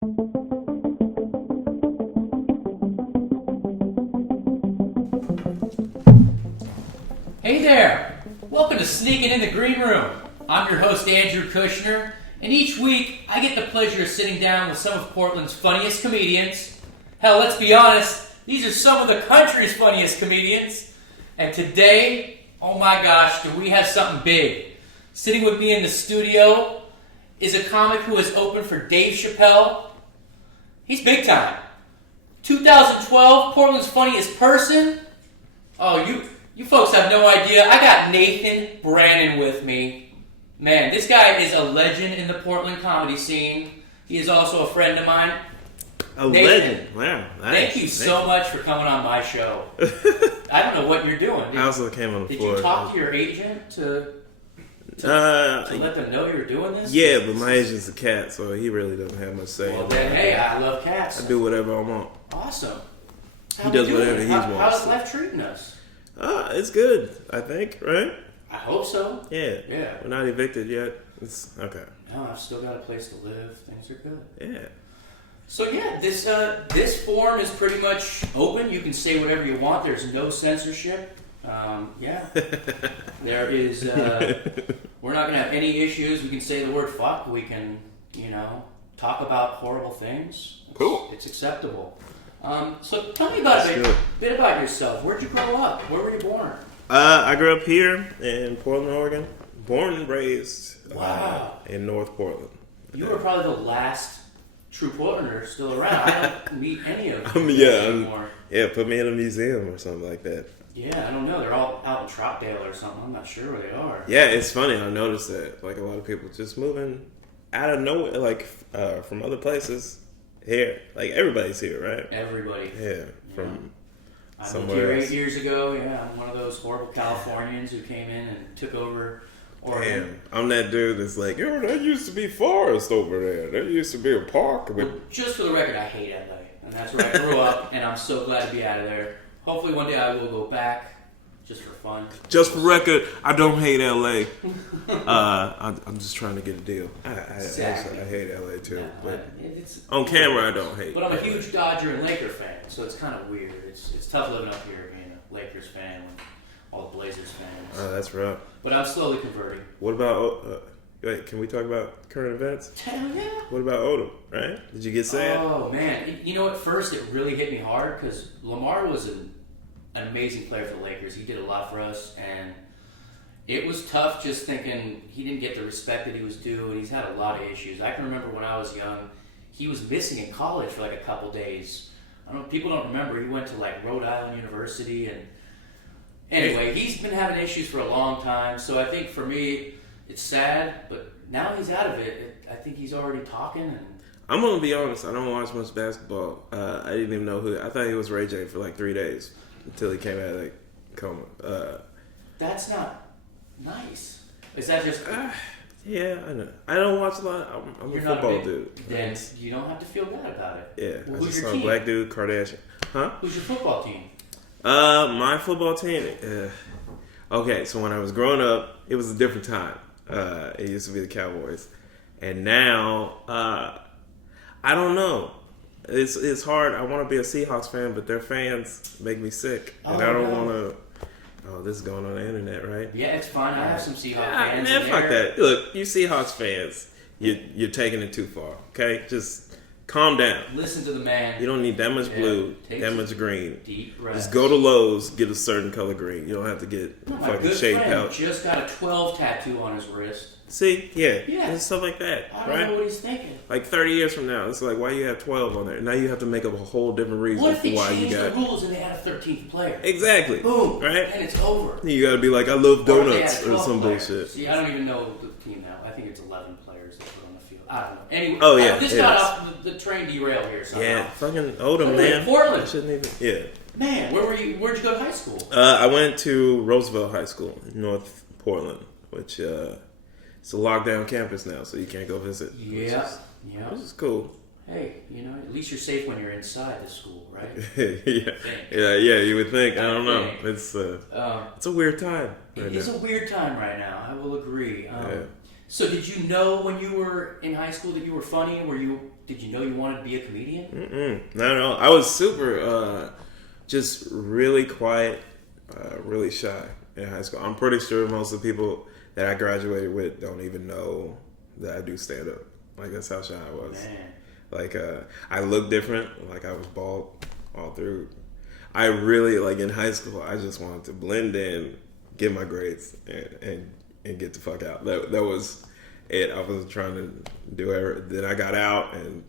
Hey there! Welcome to Sneaking in the Green Room. I'm your host, Andrew Kushner, and each week I get the pleasure of sitting down with some of Portland's funniest comedians. Hell, let's be honest, these are some of the country's funniest comedians. And today, oh my gosh, do we have something big. Sitting with me in the studio is a comic who has opened for Dave Chappelle. He's big time. 2012, Portland's funniest person. Oh, you folks have no idea. I got Nathan Brannon with me. Man, this guy is a legend in the Portland comedy scene. He is also a friend of mine. A Nathan, legend. Wow. Nice. Thank you so much for coming on my show. I don't know what you're doing. I also came on the Did floor. you talk to your agent to let them know you're doing this? Yeah, but my agent's a cat, so he really doesn't have much say. Well, then, hey, I love cats. I do whatever I want. Awesome. He does whatever he wants. How's life treating us? It's good, I think, right? I hope so. Yeah. Yeah. We're not evicted yet. It's okay. No, I've still got a place to live. Things are good. Yeah. So yeah, this forum is pretty much open. You can say whatever you want. There's no censorship. Yeah. There is. We're not gonna have any issues. We can say the word fuck. We can, talk about horrible things. Cool. It's acceptable. So tell me about a bit about yourself. Where'd you grow up? Where were you born? I grew up here in Portland, Oregon. Born and raised in North Portland. You were probably the last true Portlander still around. I don't meet any of them anymore. Yeah, put me in a museum or something like that. Yeah, I don't know. They're all out in Troutdale or something. I'm not sure where they are. Yeah, it's funny. I noticed that. Like, a lot of people just moving out of nowhere, like, from other places here. Like, everybody's here, right? Everybody. Yeah, from I somewhere moved here else. 8 years ago. Yeah, I'm one of those horrible Californians who came in and took over Oregon. Damn, I'm that dude that's like, there used to be forest over there. There used to be a park. Well, just for the record, I hate LA. And that's where I grew up, and I'm so glad to be out of there. Hopefully one day I will go back, just for fun. Just for record, I don't hate LA. I'm just trying to get a deal. I hate LA too. Yeah, but it's on camera, I don't hate. But I'm a LA. huge Dodger and Laker fan, so it's kind of weird. It's tough living up here being a Lakers fan when all the Blazers fans. Oh, that's rough. But I'm slowly converting. What about? Wait, can we talk about current events? Hell yeah. What about Odom? Right? Did you get sad? Oh man, at first it really hit me hard because Lamar was an amazing player for the Lakers. He did a lot for us, and it was tough just thinking he didn't get the respect that he was due, and he's had a lot of issues. I can remember when I was young, he was missing in college for like a couple days. People don't remember. He went to like Rhode Island University, and anyway, he's been having issues for a long time. So I think for me, it's sad, but now he's out of it. I think he's already talking. And I'm gonna be honest. I don't watch much basketball. I didn't even know who. I thought he was Ray-J for like 3 days until he came out of the coma. That's not nice. Is that just? Yeah, I know. I don't watch a lot. I'm a football dude. Then you don't have to feel bad about it. Yeah, Well, I just saw a black dude, Kardashian. Huh? Who's your football team? My football team. Okay, so when I was growing up, it was a different time. It used to be the Cowboys, and now I don't know. It's hard. I want to be a Seahawks fan, but their fans make me sick, and I don't want to. Oh, this is going on the internet, right? Yeah, it's fine. I have some Seahawks fans. Man, fuck that. Look, you Seahawks fans, you're taking it too far. Okay, just calm down. Listen to the man. You don't need that much blue, that much green. Deep breath. Just go to Lowe's, get a certain color green. You don't have to get My fucking good shaped friend out. just got a 12 tattoo on his wrist. See, yeah, Yeah. and stuff like that, I don't right? know what he's thinking. Like 30 years from now, it's like, why you have 12 on there? Now you have to make up a whole different reason What if for they why you change the got. rules and they add a 13th player? Exactly. Boom. Right? And it's over. You gotta be like, I love Or if they donuts add or 12 some players. bullshit. See, I don't even know the team now. I think it's 11 players they put on the field. I don't know. Anyway, Oh, yeah, this it got is. off the train derailed here somehow. Yeah, fucking Odom, Wait, man. Portland. I shouldn't even. Yeah. Man, where were you? Where'd you go to high school? I went to Roosevelt High School in North Portland, which it's a lockdown campus now, so you can't go visit. Yeah. Which is cool. Hey, at least you're safe when you're inside the school, right? yeah, you would think. I don't know. It's a weird time. It's a weird time right now. I will agree. So did you know when you were in high school that you were funny? Did you know you wanted to be a comedian? No. I was super, just really quiet, really shy in high school. I'm pretty sure most of the people that I graduated with don't even know that I do stand up. Like, that's how shy I was. Man. Like, I looked different. Like, I was bald all through. I really, like, in high school, I just wanted to blend in, get my grades, and get the fuck out. That was it. I was trying to do everything. Then I got out, and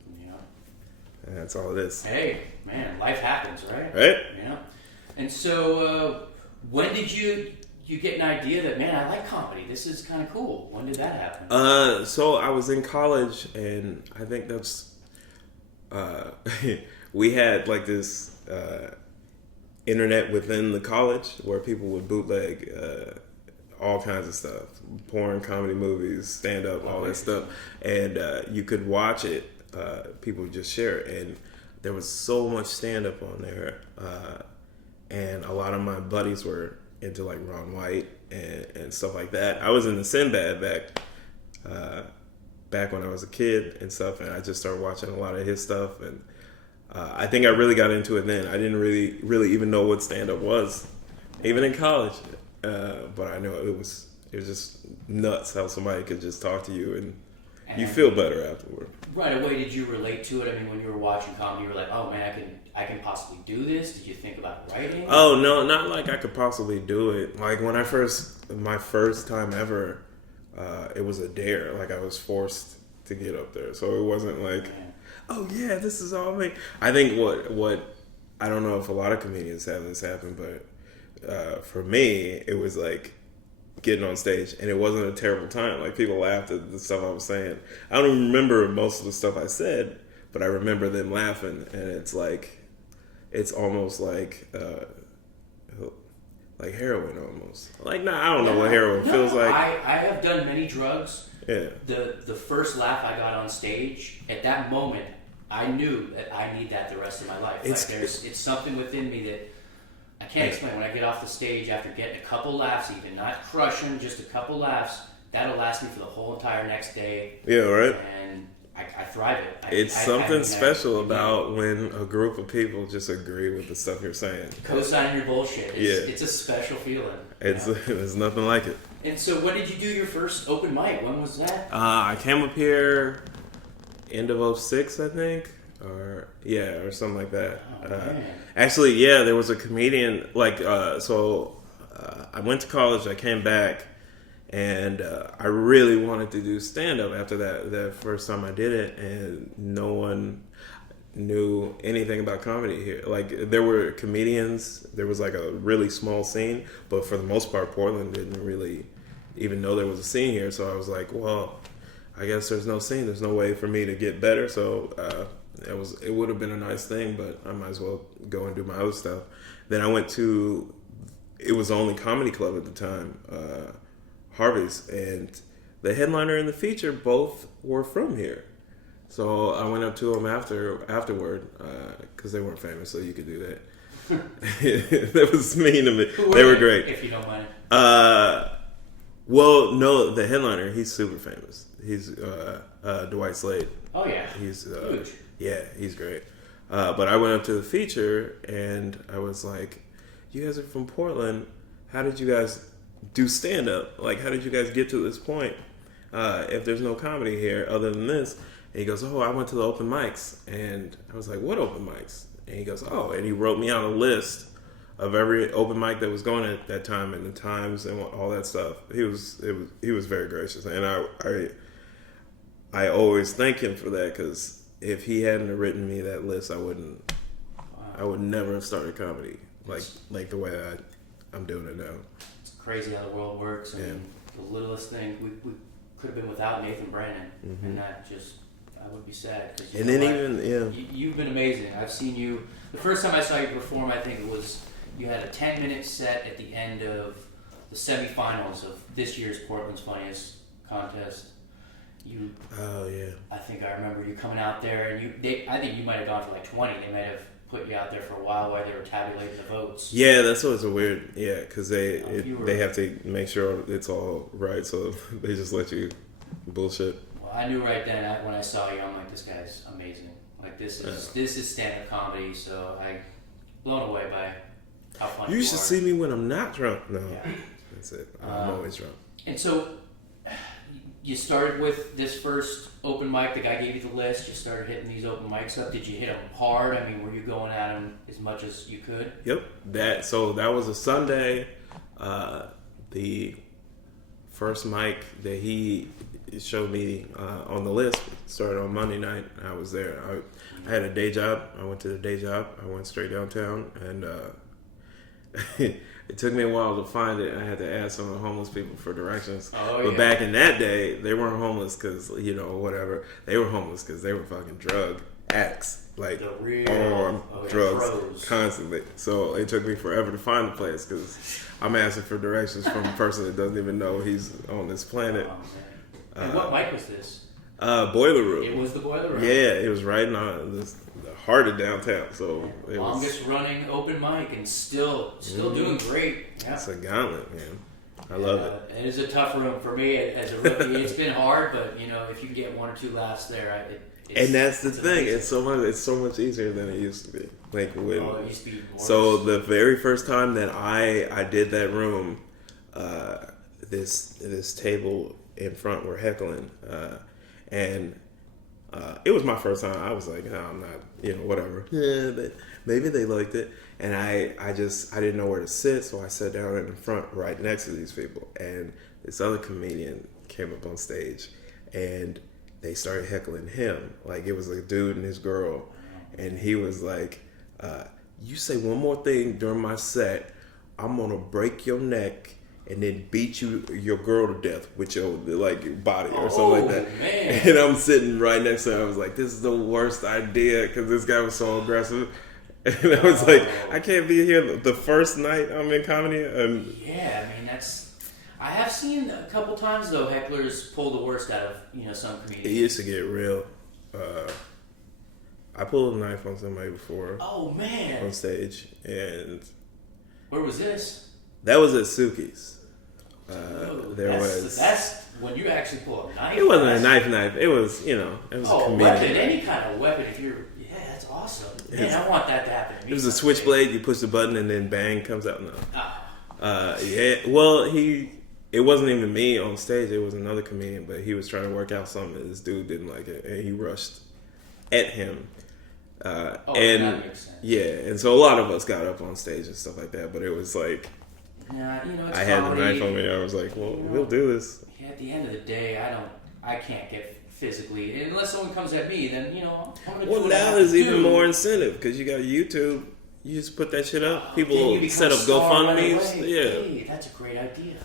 that's all it is. Hey, man, life happens, right? Right? Yeah. And so, when did you get an idea that, man, I like comedy? This is kind of cool. When did that happen? So I was in college, and I think that's we had like this internet within the college where people would bootleg all kinds of stuff, porn, comedy, movies, stand up, all that stuff, and you could watch it. People would just share it, and there was so much stand up on there, and a lot of my buddies were into like Ron White and stuff like that. I was in the Sinbad back when I was a kid and stuff, and I just started watching a lot of his stuff, and I think I really got into it then. I didn't really even know what stand up was, even in college, but I know it was just nuts how somebody could just talk to you and you feel better afterward. Right away, did you relate to it? I mean, when you were watching comedy, you were like, "Oh man, I can possibly do this." Did you think about writing? Oh no, not like I could possibly do it. Like when my first time ever, it was a dare. Like I was forced to get up there, so it wasn't like, "Oh yeah, this is all me." I think what I don't know if a lot of comedians have this happen, but for me, it was like getting on stage, and it wasn't a terrible time. Like people laughed at the stuff I was saying. I don't even remember most of the stuff I said, but I remember them laughing, and it's like, it's almost like heroin almost. Like, nah, I don't know what heroin feels like. I have done many drugs. Yeah. The first laugh I got on stage, at that moment, I knew that I need that the rest of my life. It's something within me that I can't explain. When I get off the stage after getting a couple laughs, even not crushing, just a couple laughs, that'll last me for the whole entire next day. Yeah, right. And I thrive it. It's something special about when a group of people just agree with the stuff you're saying. Co-signing your bullshit. It's a special feeling. There's nothing like it. And so when did you do your first open mic? When was that? I came up here end of 06, I think. Or something like that. Actually, there was a comedian, I went to college, I came back, and I really wanted to do stand-up after that first time I did it, and no one knew anything about comedy here. Like, there were comedians, there was like a really small scene, but for the most part, Portland didn't really even know there was a scene here, so I was like, well, I guess there's no scene, there's no way for me to get better, so it would have been a nice thing, but I might as well go and do my other stuff. Then I went to, it was the only comedy club at the time, Harvey's, and the headliner and the feature both were from here. So I went up to them afterward, because they weren't famous, so you could do that. That was mean to me. They were great. If you don't mind. Well, no, the headliner, he's super famous. He's Dwight Slade. Oh yeah. He's huge. Yeah, he's great. But I went up to the feature, and I was like, you guys are from Portland. How did you guys do stand-up? Like, how did you guys get to this point if there's no comedy here other than this? And he goes, oh, I went to the open mics. And I was like, what open mics? And he goes, oh, and he wrote me out a list of every open mic that was going at that time and the times and all that stuff. He was very gracious. And I always thank him for that, because if he hadn't written me that list, I would never have started comedy like the way I'm doing it now. It's crazy how the world works. I mean, the littlest thing, we could have been without Nathan Brannon, and that just, I would be sad. Cause you've been amazing. I've seen you. The first time I saw you perform, I think it was, you had a 10-minute set at the end of the semifinals of this year's Portland's Funniest contest. I think I remember you coming out there, and I think you might have gone for like 20. They might have put you out there for a while they were tabulating the votes. Yeah, that's what's weird. Yeah, because they have to make sure it's all right, so they just let you bullshit. Well, I knew right then when I saw you, I'm like, this guy's amazing. Like this is stand-up comedy. So I blown away by how funny You should see me when I'm not drunk. No, yeah. That's it. I'm always drunk. And so you started with this first open mic. The guy gave you the list. You started hitting these open mics up. Did you hit them hard? I mean, were you going at them as much as you could? Yep. That was a Sunday. The first mic that he showed me on the list started on Monday night. I was there. I had a day job. I went to the day job. I went straight downtown, and it took me a while to find it. I had to ask some of the homeless people for directions. But back in that day, they weren't homeless because, whatever. They were homeless because they were fucking drug addicts. Like, on drugs pros. Constantly. So it took me forever to find the place because I'm asking for directions from a person that doesn't even know he's on this planet. Oh, and what mic was this? Boiler Room. It was the Boiler Room? Yeah, it was right in the heart of downtown. So it longest running open mic and still doing great. Yeah. It's a gauntlet, man. I love it. It is a tough room for me as a rookie. It's been hard, but if you can get one or two laughs there, and that's the thing. Amazing. It's so much easier than it used to be. Like when, it used to be worse. So the very first time that I did that room, this table in front were heckling, and it was my first time. I was like, no, I'm not, whatever. Yeah, maybe they liked it, and I didn't know where to sit, so I sat down in the front, right next to these people, and this other comedian came up on stage, and they started heckling him. Like, it was a dude and his girl, and he was like, you say one more thing during my set, I'm gonna break your neck and then beat your girl to death with your body or something like that. Man. And I'm sitting right next to her. I was like, this is the worst idea because this guy was so aggressive. And I was like, I can't be here the first night I'm in comedy. Yeah, I mean, I have seen a couple times though hecklers pull the worst out of some comedians. It used to get real. I pulled a knife on somebody before. Oh man! On stage, and where was this? That was at Suki's. That's when you actually pull a knife. It wasn't a knife. It was it was a comedian. Weapon, any kind of weapon. That's awesome. Man, I want that to happen to me. It was a switchblade. You push the button and then bang comes out. No. Yeah. Well, it wasn't even me on stage. It was another comedian, but he was trying to work out something that this dude didn't like it, and he rushed at him. That makes sense. Yeah, and so a lot of us got up on stage and stuff like that, but it was like, it's I had the knife on me. I was like, well, we'll do this. At the end of the day, I can't get physically, unless someone comes at me, then I'm gonna do what now there's even more incentive because you got YouTube. You just put that shit up. People set up GoFundMe's. Hey, that's a great idea.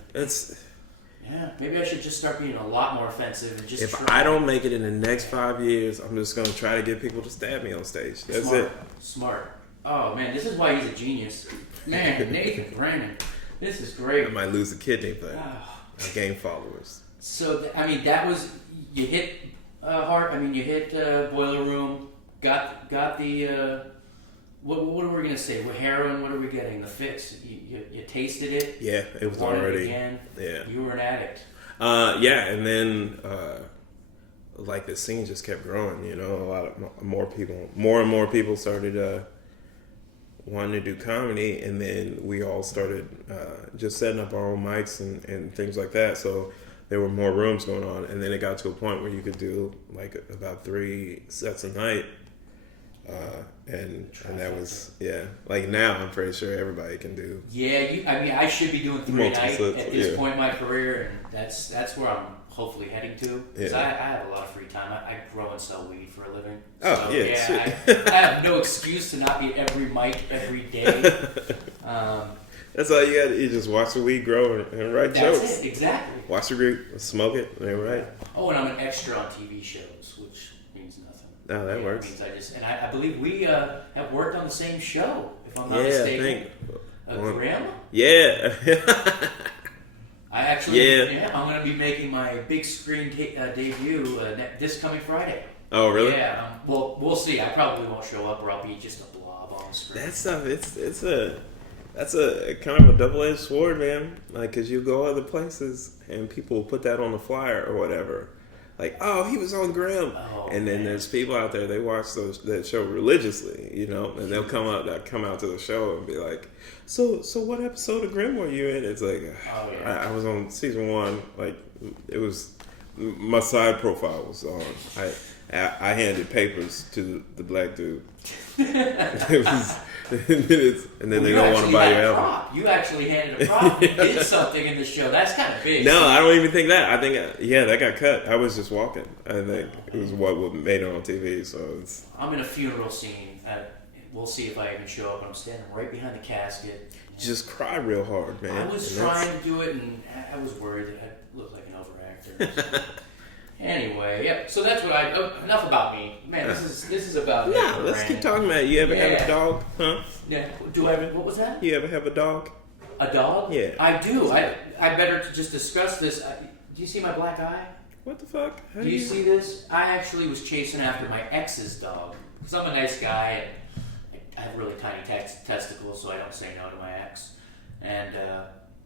Maybe I should just start being a lot more offensive and just. If I don't make it in the next 5 years, I'm just gonna try to get people to stab me on stage. That's it. Smart. Oh man, this is why he's a genius. Man, Nathan Brannon, this is great. I might lose a kidney, but I gain followers. So that was you hit hard. I mean, you hit Boiler Room. Got the. What are we gonna say? With heroin, what are we getting? The fix. You tasted it. Yeah, it was already. Again. Yeah, you were an addict. Yeah, and then the scene just kept growing. A lot of more and more people started wanting to do comedy, and then we all started just setting up our own mics and things like that. So there were more rooms going on, and then it got to a point where you could do about 3 sets a night. And that was now I'm pretty sure everybody can do. Yeah, I should be doing 3 a night at this point in my career, and that's where I'm hopefully heading to. Because I have a lot of free time. I grow and sell weed for a living. I have no excuse to not be at every mic every day. That's all you got. You just watch the weed grow and write jokes. That's it, exactly. Watch the weed, smoke it, and right. Oh, and I'm an extra on TV shows, which means nothing. No, that works. I believe we have worked on the same show, if I'm not mistaken. Graham? Yeah. I actually, I'm going to be making my big screen debut this coming Friday. Oh, really? Yeah. Well, we'll see. I probably won't show up, or I'll be just a blob on the screen. That stuff, that's a kind of a double-edged sword, man. Because you go other places and people will put that on the flyer or whatever. like, oh, he was on Grimm. Oh, and then there's people out there, they watch that show religiously, you know, and they'll come out to the show and be like, so what episode of Grimm were you in? It's like, I was on season 1. Like, it was, my side profile was on. I handed papers to the black dude. It was, and then they don't want to buy your album. You actually handed a prop. You did something in the show. That's kind of big. No, I don't even think that. I think, that got cut. I was just walking. I think it was what made it on TV. So it's. I'm in a funeral scene. We'll see if I even show up. I'm standing right behind the casket. Just cry real hard, man. I was trying to do it, and I was worried that I looked like an overactor. So. Anyway, yep. So that's what enough about me, man. This is about. Yeah, let's keep talking about it. You ever have a dog? Huh? Yeah. Do I? What was that? You ever have a dog? A dog? Yeah. I do. I better to just discuss this. Do you see my black eye? What the fuck? Do you see this? I actually was chasing after my ex's dog because I'm a nice guy and I have really tiny testicles, so I don't say no to my ex. And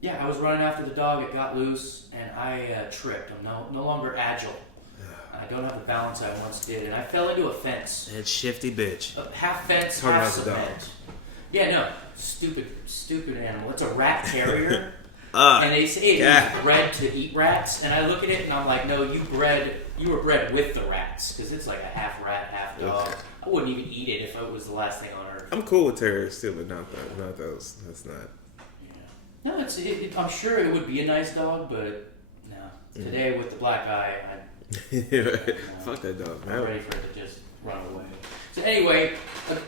I was running after the dog. It got loose, and I tripped. I'm no longer agile. I don't have the balance I once did, and I fell into a fence. That shifty bitch. Half fence, Talking half about the cement. dog. Yeah, no, stupid animal. It's a rat terrier, and they say it was bred to eat rats. And I look at it and I'm like, no, you were bred with the rats because it's like a half rat, half dog. Okay. I wouldn't even eat it if it was the last thing on earth. I'm cool with terriers too, but not those. That's not. Yeah. No, I'm sure it would be a nice dog, but no. Today with the black eye, fuck that dog, man. I'm ready for it to just run away. So anyway,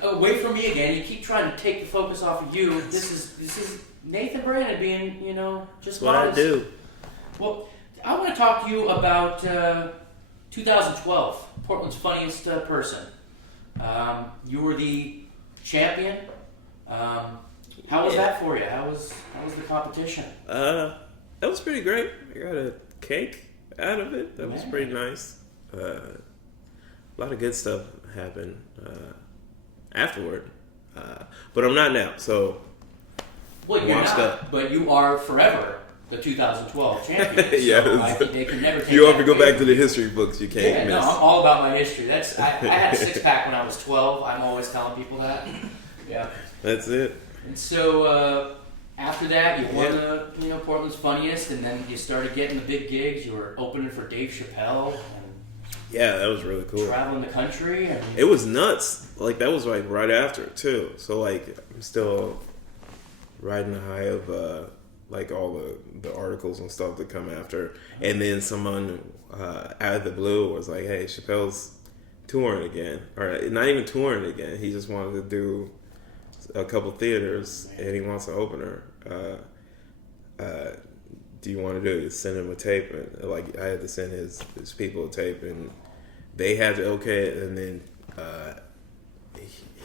away from me again. You keep trying to take the focus off of you. This is Nathan Brannon being, just That's what modest. I do. Well, I want to talk to you about 2012, Portland's funniest person. You were the champion. How was that for you? How was the competition? That was pretty great. I got a cake out of it. That was pretty nice. A lot of good stuff happened afterward, but I'm not now. So, well, you're not, up. But you are forever the 2012 champion. Yes. So they can never take you have that to go away. back to the history books. You can't miss. No, I'm all about my history. I had a six-pack when I was 12. I'm always telling people that. Yeah. That's it. And so after that, you won the Portland's Funniest, and then you started getting the big gigs. You were opening for Dave Chappelle. Yeah, that was really cool. Traveling the country. It was nuts. Like, that was like right after it too. So like, I'm still riding the high of like all the articles and stuff that come after. And then someone out of the blue was like, "Hey, Chappelle's touring again, or not even touring again. He just wanted to do a couple theaters, and he wants an opener. Do you want to do it?" Send him a tape, and like I had to send his people a tape, and they had to okay it, and then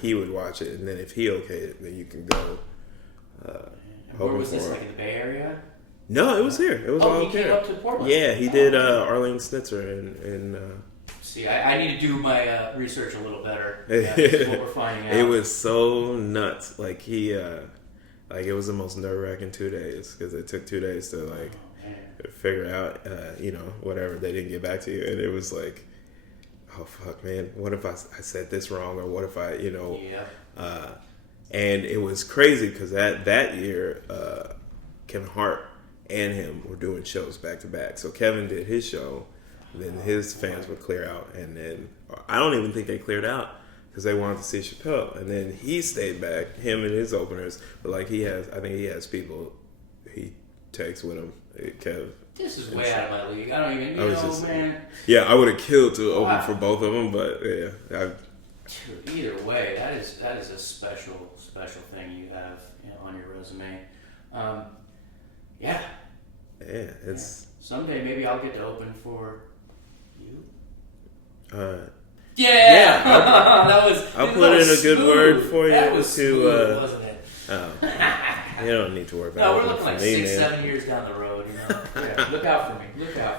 he would watch it, and then if he okayed it, then you can go. Where was this? Like in the Bay Area? No, it was here. It was all he came up to Portland. Yeah, he did Arlene Schnitzer and. See, I need to do my research a little better. This is what we're finding out. It was so nuts. Like he, it was the most nerve-wracking 2 days because it took 2 days to figure out, whatever. They didn't get back to you, and it was like, oh fuck, man, what if I said this wrong, or what if I, and it was crazy because that year, Kevin Hart and him were doing shows back to back. So Kevin did his show. Then his fans would clear out, and then I don't even think they cleared out because they wanted to see Chappelle, and then he stayed back, him and his openers. But like I think he has people he takes with him. Kev. This is way out of my league. I don't even, man. Yeah, I would have killed to open for both of them, but yeah. Either way, that is a special thing you have on your resume. Yeah. Yeah, it's someday maybe I'll get to open for. Yeah, I'll put in a good smooth. word for you. That was smooth, wasn't it? You don't need to worry about it. No, we're looking like 6-7 years down the road. Yeah, look out for me.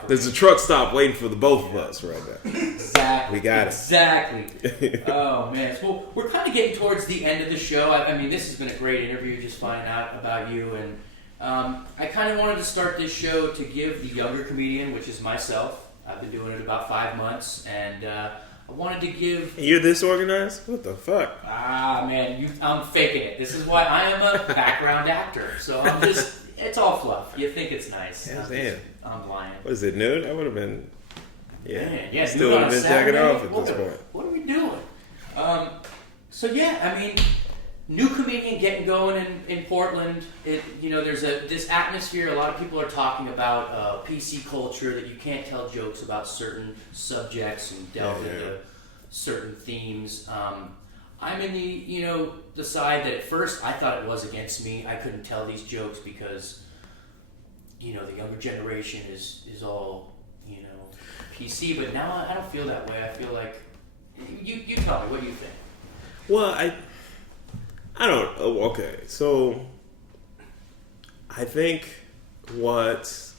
There's a truck stop waiting for the both of us right now. Exactly. We got it. Exactly. Oh man. So we're kind of getting towards the end of the show. I mean, this has been a great interview. Just finding out about you, and I kind of wanted to start this show to give the younger comedian, which is myself, I've been doing it about 5 months, and I wanted to give... You're this organized? What the fuck? Man, I'm faking it. This is why I am a background actor, so I'm just... It's all fluff. You think it's nice. I'm lying. What is it, nude? I would have been... Yeah, Man, yeah, still would have been jacking off at this point. What are we doing? So yeah, I mean, new comedian getting going in Portland. There's this atmosphere. A lot of people are talking about PC culture, that you can't tell jokes about certain subjects and delve into certain themes. I'm in the side that at first I thought it was against me. I couldn't tell these jokes because the younger generation is all PC, but now I don't feel that way. I feel like you tell me, what do you think? Well, I don't. Oh, okay, so I think what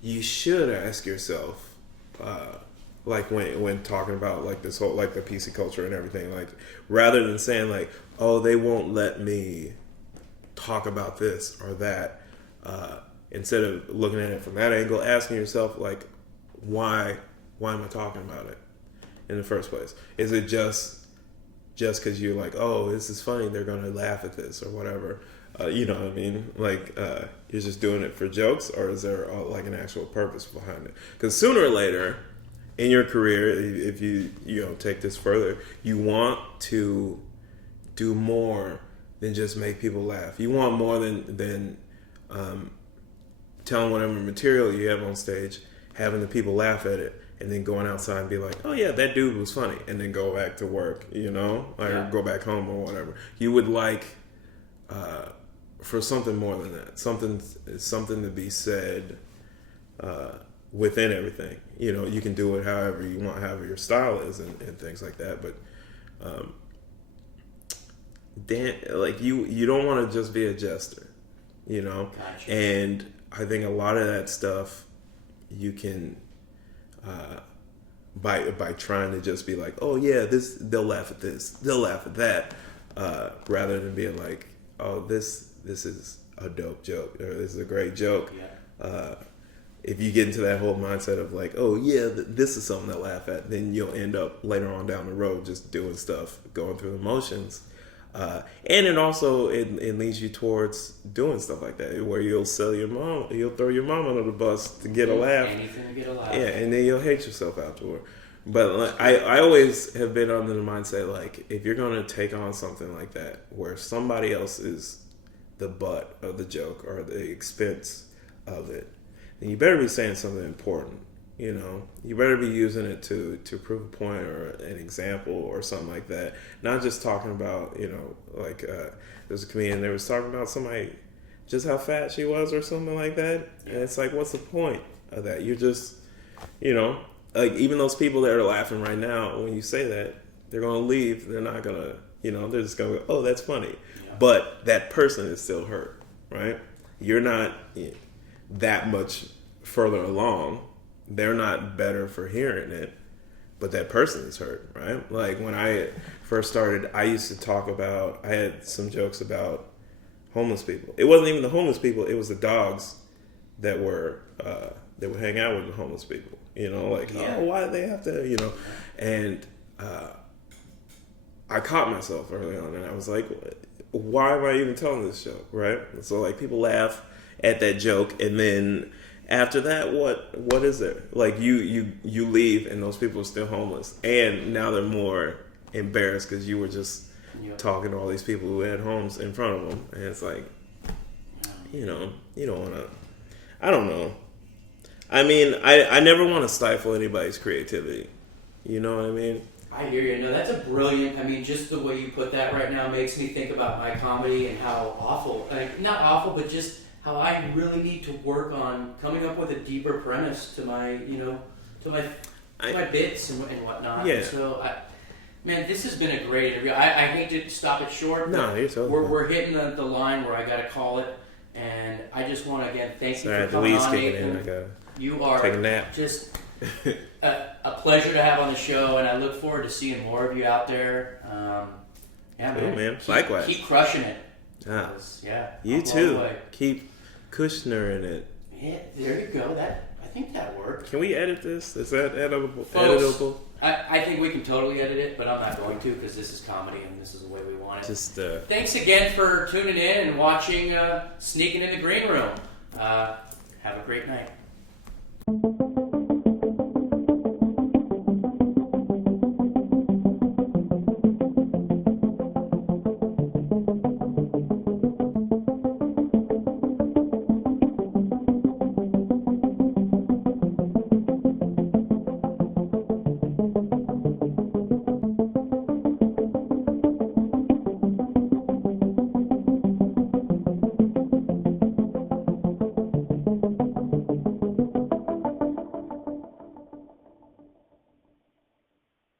you should ask yourself, like when talking about like this whole like the PC culture and everything, like rather than saying like, oh, they won't let me talk about this or that, instead of looking at it from that angle, asking yourself like, why am I talking about it in the first place? Is it just because you're like, oh, this is funny, they're gonna laugh at this or whatever? You know what I mean? Like, you're just doing it for jokes, or is there like an actual purpose behind it? Because sooner or later in your career, if you take this further, you want to do more than just make people laugh. You want more than telling whatever material you have on stage, having the people laugh at it, and then going outside and be like, oh yeah, that dude was funny, and then go back to work, or go back home or whatever. You would like for something more than that, something to be said within everything. You can do it however you want, however your style is, and things like that. But like you don't want to just be a jester, Gotcha. And I think a lot of that stuff you can by trying to just be like, oh yeah, they'll laugh at this, they'll laugh at that, rather than being like, oh, this is a dope joke, or this is a great joke. If you get into that whole mindset of like, oh yeah, this is something to laugh at, then you'll end up later on down the road just doing stuff, going through the motions. And it also it leads you towards doing stuff like that, where you'll throw your mom under the bus to get a laugh. Anything to get a laugh. Yeah, and then you'll hate yourself afterward. But like, I always have been under the mindset, like, if you're gonna take on something like that, where somebody else is the butt of the joke or the expense of it, then you better be saying something important. You better be using it to prove a point or an example or something like that. Not just talking about, like there's a comedian that was talking about somebody, just how fat she was or something like that. And it's like, what's the point of that? You're just, like, even those people that are laughing right now, when you say that, they're going to leave. They're not going to, they're just going to go, oh, that's funny. Yeah. But that person is still hurt, right? You're not that much further along. They're not better for hearing it, but that person is hurt, right? Like, when I first started, I used to I had some jokes about homeless people. It wasn't even the homeless people, it was the dogs that would hang out with the homeless people. Oh, why do they have to, And I caught myself early on, and I was like, why am I even telling this joke, right? So, like, people laugh at that joke, and then after that, what is there? Like, you leave, and those people are still homeless, and now they're more embarrassed because you were just talking to all these people who had homes in front of them, and it's like, you don't want to. I don't know. I mean, I never want to stifle anybody's creativity. You know what I mean? I hear you. No, that's a brilliant. I mean, just the way you put that right now makes me think about my comedy and how awful, like, not awful, but just how I really need to work on coming up with a deeper premise to my, to my bits and whatnot. Yeah. So, man, this has been a great interview. I hate to stop it short. No, you're so we're hitting the line where I got to call it, and I just want to again thank you for coming on, Nathan. You are take a nap. Just a pleasure to have on the show, and I look forward to seeing more of you out there. Yeah, man. Cool, man. Likewise. Keep crushing it. You too. Keep Kushner in it. Yeah, there you go. That I think think that worked. Can we edit this? Is that editable? Folks, I think we can totally edit it, but I'm not going to because this is comedy and this is the way we want it. Just Thanks again for tuning in and watching Sneaking in the Green Room. Have a great night.